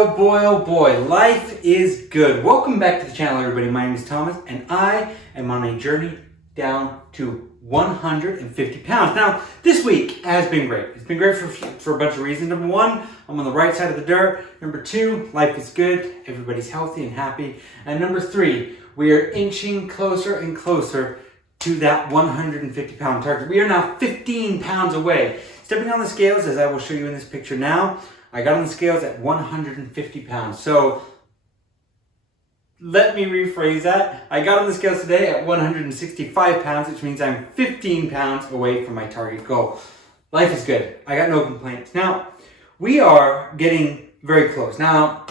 oh boy, life is good. Welcome back to the channel, everybody. My name is Thomas, and I am on a journey down to 150 pounds. Now, this week has been great. It's been great for a bunch of reasons. Number one, I'm on the right side of the dirt. Number two, life is good. Everybody's healthy and happy. And number three, we are inching closer and closer to that 150 pound target. We are now 15 pounds away. Stepping on the scales, as I will show you in this picture now, I got on the scales at 150 pounds. So let me rephrase that. I got on the scales today at 165 pounds, which means I'm 15 pounds away from my target goal. Life is good. I got no complaints. Now, we are getting very close. Now,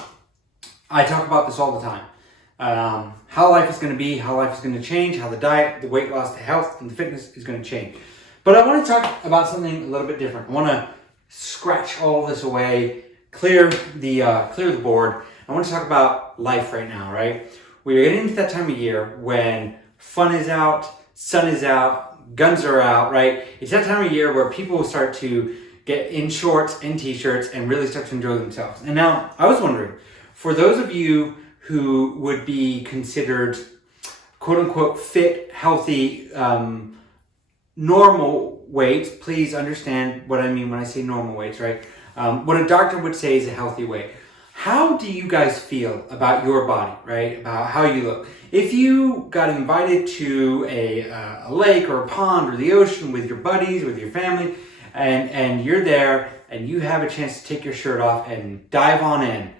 I talk about this all the time. How life is going to be, how life is going to change, how the diet, the weight loss, the health, and the fitness is going to change. But I want to talk about something a little bit different. I want to scratch all this away, clear the board. I want to talk about life right now, right? We are getting into that time of year when fun is out, sun is out, guns are out, right? It's that time of year where people will start to get in shorts and t-shirts and really start to enjoy themselves. And now, I was wondering, for those of you who would be considered quote-unquote fit, healthy, normal weights, please understand what I mean when I say normal weights, right? What a doctor would say is a healthy weight. How do you guys feel about your body, right? About how you look? If you got invited to a lake or a pond or the ocean with your buddies, with your family, and you're there and you have a chance to take your shirt off and dive on in,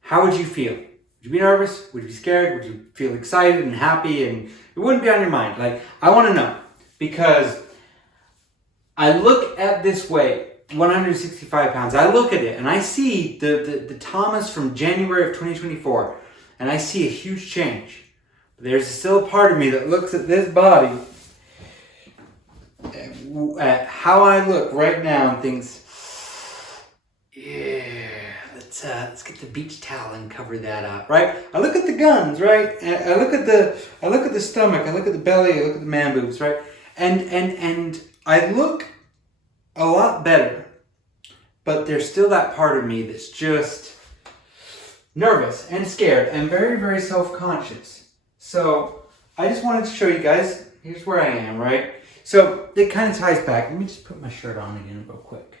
how would you feel? Would you be nervous? Would you be scared? Would you feel excited and happy? And it wouldn't be on your mind. Like, I want to know, because I look at this weight, 165 pounds. I look at it and I see the Thomas from January of 2024, and I see a huge change. But there's still a part of me that looks at this body, at how I look right now, and thinks, yeah, let's get the beach towel and cover that up, right? I look at the guns, right? And I look at the stomach, I look at the belly, I look at the man boobs, right? And I look a lot better, but there's still that part of me that's just nervous and scared and very, very self-conscious. So I just wanted to show you guys, here's where I am, right? So it kind of ties back. Let me just put my shirt on again real quick.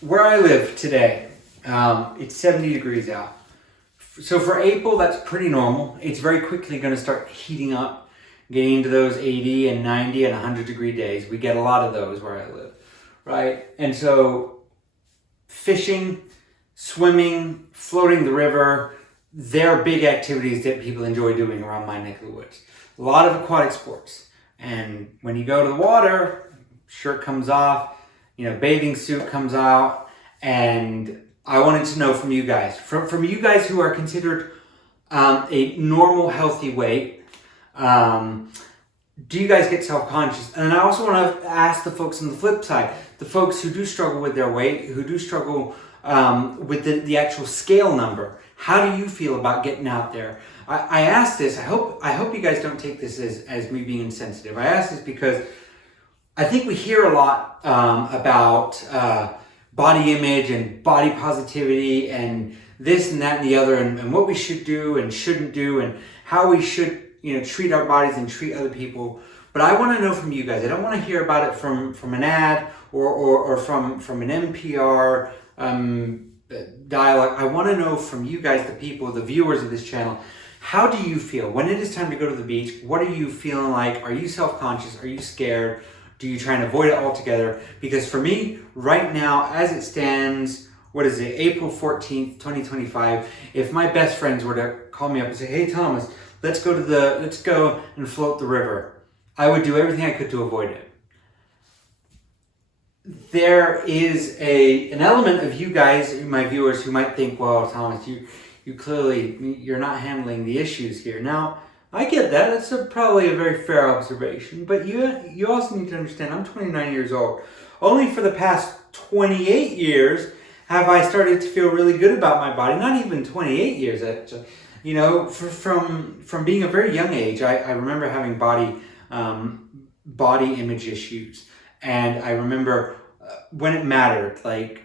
Where I live today, it's 70 degrees out. So for April, that's pretty normal. It's very quickly going to start heating up, getting into those 80 and 90 and 100 degree days. We get a lot of those where I live, right? And so fishing, swimming, floating the river, they're big activities that people enjoy doing around my neck of the woods. A lot of aquatic sports. And when you go to the water, shirt comes off, bathing suit comes out, and I wanted to know from you guys, from you guys who are considered a normal, healthy weight, do you guys get self-conscious? And I also want to ask the folks on the flip side, the folks who do struggle with their weight, who do struggle with the actual scale number. How do you feel about getting out there? I ask this, I hope you guys don't take this as me being insensitive. I ask this because I think we hear a lot about body image and body positivity and this and that and the other, and what we should do and shouldn't do, and how we should treat our bodies and treat other people. But I want to know from you guys. I don't want to hear about it from an ad or from an NPR dialogue. I want to know from you guys, the people, the viewers of this channel. How do you feel when it is time to go to the beach? What are you feeling like? Are you self-conscious? Are you scared? Do you try and avoid it altogether? Because for me, right now, as it stands, April 14th, 2025, if my best friends were to call me up and say, hey, Thomas, let's go and float the river, I would do everything I could to avoid it. There is an element of you guys, my viewers, who might think, well, Thomas, you're not handling the issues here. Now, I get that. It's probably a very fair observation. But you also need to understand, I'm 29 years old. Only for the past 28 years have I started to feel really good about my body. Not even 28 years, actually. From being a very young age, I remember having body body image issues. And I remember when it mattered, like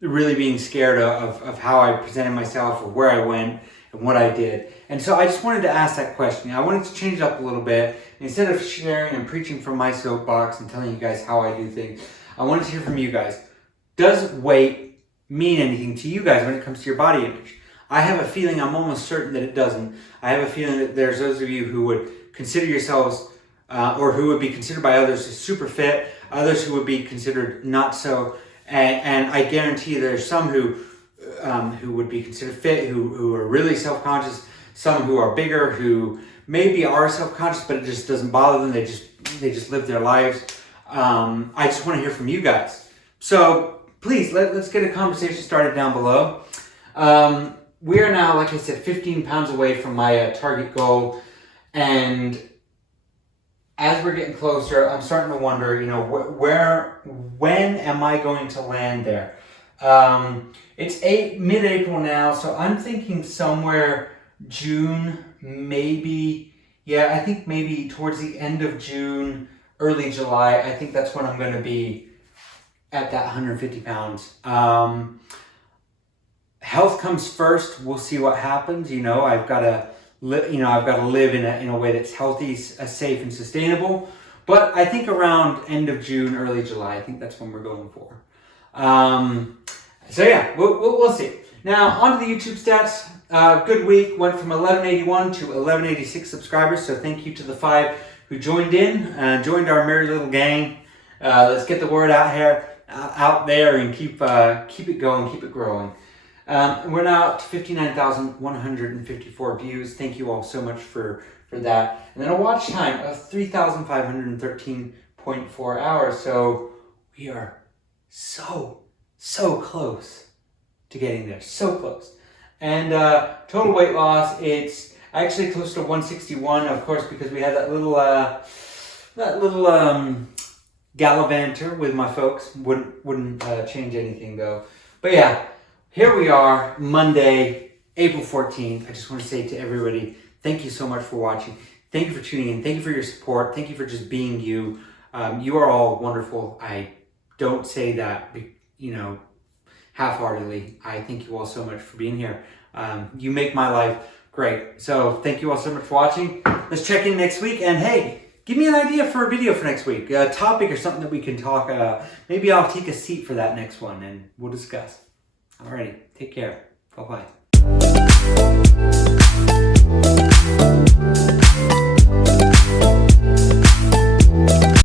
really being scared of how I presented myself or where I went and what I did. And so I just wanted to ask that question. I wanted to change it up a little bit. Instead of sharing and preaching from my soapbox and telling you guys how I do things, I wanted to hear from you guys. Does weight mean anything to you guys when it comes to your body image? I have a feeling, I'm almost certain that it doesn't. I have a feeling that there's those of you who would consider yourselves or who would be considered by others as super fit, others who would be considered not so. And I guarantee there's some who would be considered fit, who are really self-conscious, some who are bigger, who maybe are self-conscious, but it just doesn't bother them. They just live their lives. I just want to hear from you guys. So please, let's get a conversation started down below. We are now, like I said, 15 pounds away from my target goal. And as we're getting closer, I'm starting to wonder, when am I going to land there? It's mid-April now, so I'm thinking somewhere June, maybe. Yeah, I think maybe towards the end of June, early July. I think that's when I'm going to be at that 150 pounds. Health comes first. We'll see what happens. I've got to live in a way that's healthy, safe, and sustainable. But I think around end of June, early July, I think that's when we're going for. So yeah, we'll see. Now on to the YouTube stats. Good week. Went from 1181 to 1186 subscribers. So thank you to the 5 who joined our merry little gang. Let's get the word out there, and keep it going, keep it growing. We're now up to 59,154 views. Thank you all so much for that. And then a watch time of 3,513.4 hours. So we are so close to getting there. So close. And total weight loss, it's actually close to 161, of course, because we had that little gallivanter with my folks. Wouldn't change anything though. But yeah. Here we are, Monday, April 14th. I just want to say to everybody, thank you so much for watching. Thank you for tuning in. Thank you for your support. Thank you for just being you. You are all wonderful. I don't say that, half-heartedly. I thank you all so much for being here. You make my life great. So thank you all so much for watching. Let's check in next week. And hey, give me an idea for a video for next week. A topic or something that we can talk. Maybe I'll take a seat for that next one and we'll discuss. Alrighty, take care. Bye-bye.